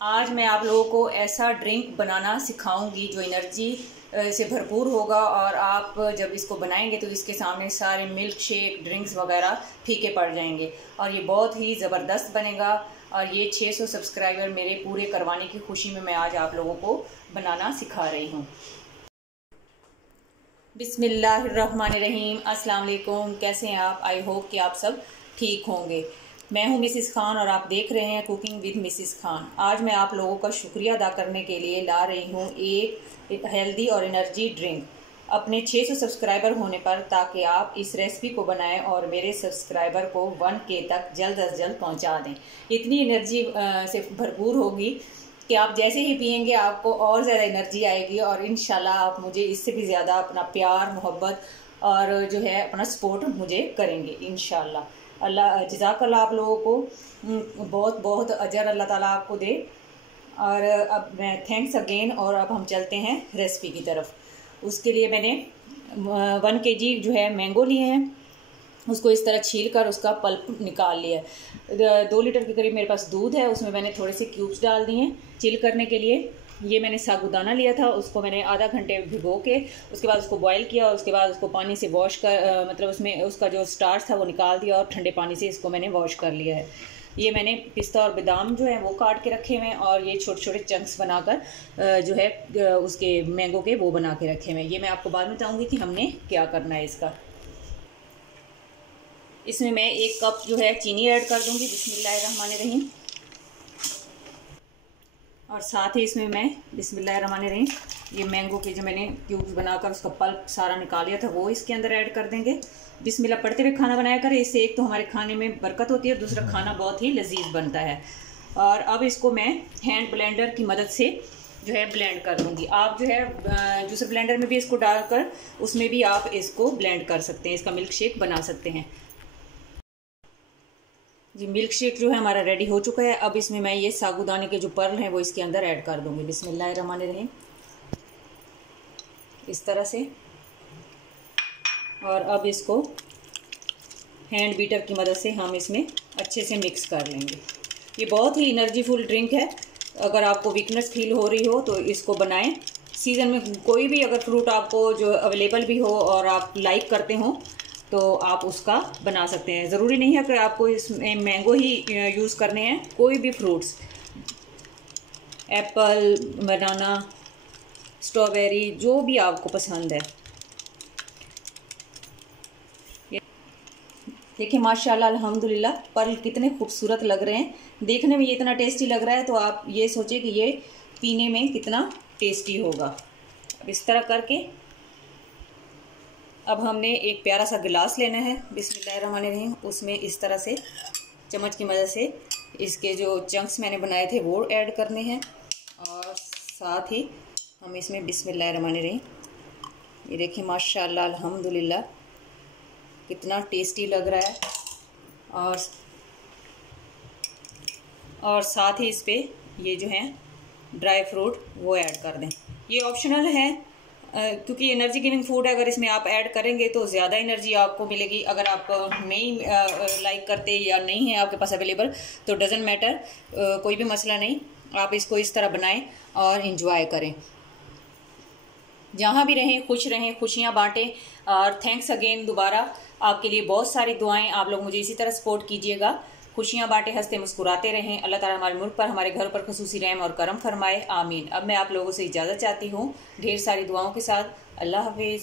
आज मैं आप लोगों को ऐसा ड्रिंक बनाना सिखाऊंगी जो एनर्जी से भरपूर होगा और आप जब इसको बनाएंगे तो इसके सामने सारे मिल्क शेक ड्रिंक्स वगैरह फीके पड़ जाएंगे और ये बहुत ही ज़बरदस्त बनेगा। और ये 600 सब्सक्राइबर मेरे पूरे करवाने की खुशी में मैं आज आप लोगों को बनाना सिखा रही हूँ। बिस्मिल्लाहिर्रहमानिर्रहीम। अस्सलाम वालेकुम। कैसे हैं आप? आई होप कि आप सब ठीक होंगे। मैं हूं मिसिस खान और आप देख रहे हैं कुकिंग विद मिसिस खान। आज मैं आप लोगों का शुक्रिया अदा करने के लिए ला रही हूं एक हेल्दी और एनर्जी ड्रिंक अपने 600 सब्सक्राइबर होने पर, ताकि आप इस रेसिपी को बनाएं और मेरे सब्सक्राइबर को 1K तक जल्द अज जल्द पहुंचा दें। इतनी एनर्जी से भरपूर होगी कि आप जैसे ही पियेंगे आपको और ज़्यादा एनर्जी आएगी और इंशाल्लाह आप मुझे इससे भी ज़्यादा अपना प्यार मोहब्बत और जो है अपना सपोर्ट मुझे करेंगे इंशाल्लाह। अल्लाह जज़ाकल्लाह आप लोगों को बहुत बहुत अजर अल्लाह ताला आपको दे। और अब मैं थैंक्स अगेन। और अब हम चलते हैं रेसिपी की तरफ। उसके लिए मैंने 1 kg जो है मैंगो लिए हैं, उसको इस तरह छील कर उसका पल्प निकाल लिया है। 2 लीटर के करीब मेरे पास दूध है, उसमें मैंने थोड़े से क्यूब्स डाल दिए हैं चिल करने के लिए। ये मैंने साबूदाना लिया था, उसको मैंने आधा घंटे भिगो के उसके बाद उसको बॉईल किया और उसके बाद उसको पानी से वॉश कर मतलब उसमें उसका जो स्टार्च था वो निकाल दिया और ठंडे पानी से इसको मैंने वॉश कर लिया है। ये मैंने पिस्ता और बादाम जो है वो काट के रखे हुए हैं और ये छोटे छोटे चंक्स बनाकर जो है उसके मैंगो के वो बना के रखे हुए हैं। ये मैं आपको बाद में बताऊँगी कि हमने क्या करना है इसका। इसमें मैं 1 कप जो है चीनी ऐड कर दूंगी, बिस्मिल्लाहिर्रहमानिर्रहीम। और साथ ही इसमें मैं बिस्मिल्लाहिर्रहमानिर्रहीम ये मैंगो के जो मैंने क्यूब्स बनाकर उसका पल्प सारा निकाल लिया था वो इसके अंदर ऐड कर देंगे। बिस्मिल्लाह पढ़ते हुए खाना बनाया करें, इससे एक तो हमारे खाने में बरकत होती है और दूसरा खाना बहुत ही लजीज बनता है। और अब इसको मैं हैंड ब्लेंडर की मदद से जो है ब्लेंड कर लूँगी। आप जो है जूसर ब्लेंडर में भी इसको डालकर उसमें भी आप इसको ब्लेंड कर सकते हैं, इसका मिल्क शेक बना सकते हैं। जी मिल्क शेक जो है हमारा रेडी हो चुका है। अब इसमें मैं ये साबूदाने के जो पर्ल हैं वो इसके अंदर ऐड कर दूंगी, बिस्मिल्लाहिर्रहमानिर्रहीम, इस तरह से। और अब इसको हैंड बीटर की मदद से हम इसमें अच्छे से मिक्स कर लेंगे। ये बहुत ही एनर्जीफुल ड्रिंक है। अगर आपको वीकनेस फील हो रही हो तो इसको बनाएं। सीज़न में कोई भी अगर फ्रूट आपको जो अवेलेबल भी हो और आप लाइक करते हो तो आप उसका बना सकते हैं। ज़रूरी नहीं है कि आपको इसमें मैंगो ही यूज़ करने हैं, कोई भी फ्रूट्स, एप्पल, बनाना, स्ट्रॉबेरी, जो भी आपको पसंद है। देखिए माशाल्लाह अल्हम्दुलिल्लाह पर्ल कितने खूबसूरत लग रहे हैं। देखने में ये इतना टेस्टी लग रहा है तो आप ये सोचिए कि ये पीने में कितना टेस्टी होगा। अब इस तरह करके अब हमने एक प्यारा सा गिलास लेना है, बिस्मिल्लाहिर्रहमानिर्रहीम। उसमें इस तरह से चम्मच की मदद से इसके जो चंक्स मैंने बनाए थे वो ऐड करने हैं और साथ ही हम इसमें बिस्मिल्लाहिर्रहमानिर्रहीम, ये देखिए माशाल्लाह अल्हम्दुलिल्लाह कितना टेस्टी लग रहा है। और साथ ही इस पर ये जो है ड्राई फ्रूट वो ऐड कर दें। ये ऑप्शनल है क्योंकि एनर्जी गिविंग फूड है। अगर इसमें आप ऐड करेंगे तो ज़्यादा एनर्जी आपको मिलेगी। अगर आप नहीं लाइक करते या नहीं है आपके पास अवेलेबल तो डज़न्ट मैटर, कोई भी मसला नहीं। आप इसको इस तरह बनाएं और इंजॉय करें। जहाँ भी रहें खुश रहें, खुशियाँ बांटें। और थैंक्स अगेन दोबारा, आपके लिए बहुत सारी दुआएं। आप लोग मुझे इसी तरह सपोर्ट कीजिएगा। खुशियाँ बांटे, हंसते मुस्कुराते रहें। अल्लाह ताला हमारे मुल्क पर, हमारे घर पर खुसूसी रहम और करम फरमाए, आमीन। अब मैं आप लोगों से इजाज़त चाहती हूँ ढेर सारी दुआओं के साथ। अल्लाह हाफिज़।